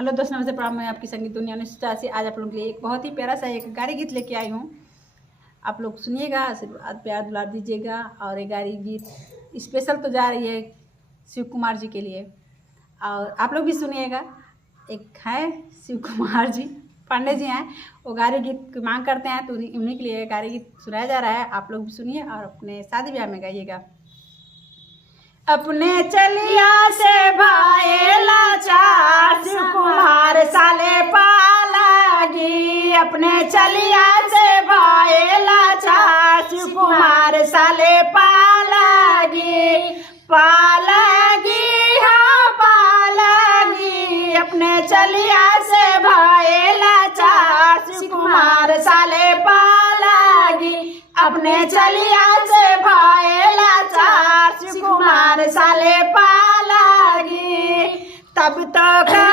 Hello दोस्तों, नमस्ते, प्रणाम। मैं आपकी संगीत दुनिया 1984 आज आप लोगों के लिए एक बहुत ही प्यारा सा एक गाड़ी गीत लेके आई हूँ। आप लोग सुनिएगा, आशीर्वाद प्यार दुलार दीजिएगा। और ये गाड़ी गीत स्पेशल तो जा रही है शिव कुमार जी के लिए, और आप लोग भी सुनिएगा। एक है शिव कुमार जी, पांडे जी हैं, वो गाड़ी गीत की मांग करते हैं, तो उन्हीं के लिए गाड़ी गीत सुनाया जा रहा है। आप लोग भी सुनिए और अपने शादी ब्याह में गाइएगा। अपने चलिया से भाएला चार शिव कुमार साले पालागी, अपने चलिया से भाएला चार शिव कुमार साले पालागी, पालागी हाँ पालागी, अपने चलिया से भाएला चार शिव कुमार साले पालागी, अपने चलिया से भाएला चार शिव कुमार साले पालागी। तब तो कहा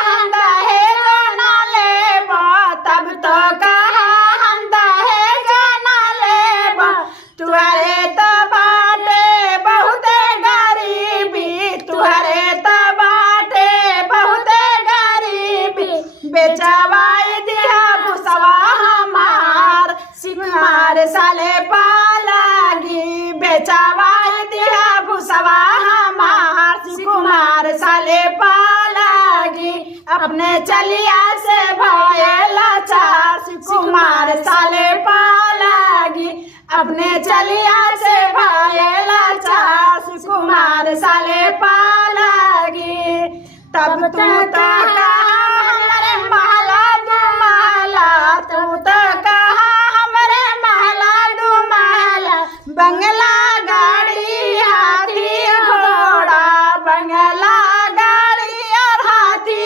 हम दहेज ना लेबा, तब तो कहा हम दहेज ना लेबा, तुहरे तो बाटे बहुते गरीबी, तुहरे तो बाटे बहुते गरीबी, बेचवाई दिया भुसवा हमार शिव कुमार साले पालागी, बेचवाई दिया भुसवा हमार शिव कुमार साले पालागी, अपने चलिया से भाएला चार शिव कुमार साले पालागी, अपने चलिया से भाएला चार शिव कुमार साले पालागी। तब तू तो कहा हमरे महला दू महला, तू तो कहा हमरे महला दू महला, बंगला गाड़ी हाथी घोड़ा, बंगला गाड़ी और हाथी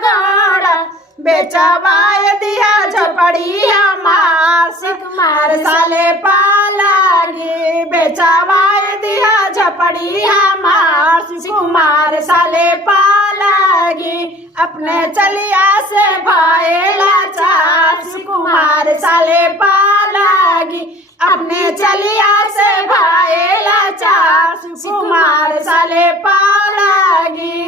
घोड़ा, बेचवाए दिया झोपड़ी हमार शिव कुमार साले पालागी, बेचवाए दिया झोपड़ी हमार शिव कुमार साले पालागी, अपने चलिया से भाएला चार शिव कुमार साले पालागी, अपने चलिया से भाएला चार शिव कुमार साले पालागी,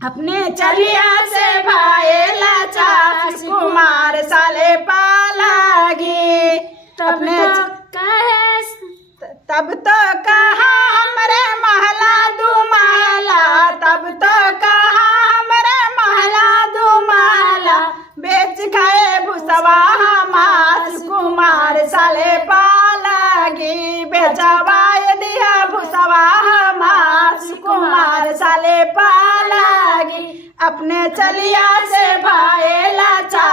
अपने चलिया से भाएला चार शिव कुमार साले पालागी। तब तो कहा हमरे महला दू महला, तब तो कहा हमरे महला दू महला, बेच खाए भुसवा हमार शिव कुमार साले पालागी, बेचवाए दिया भुसवा हमार शिव कुमार साले पालागी, अपने चलिया से भाएला चार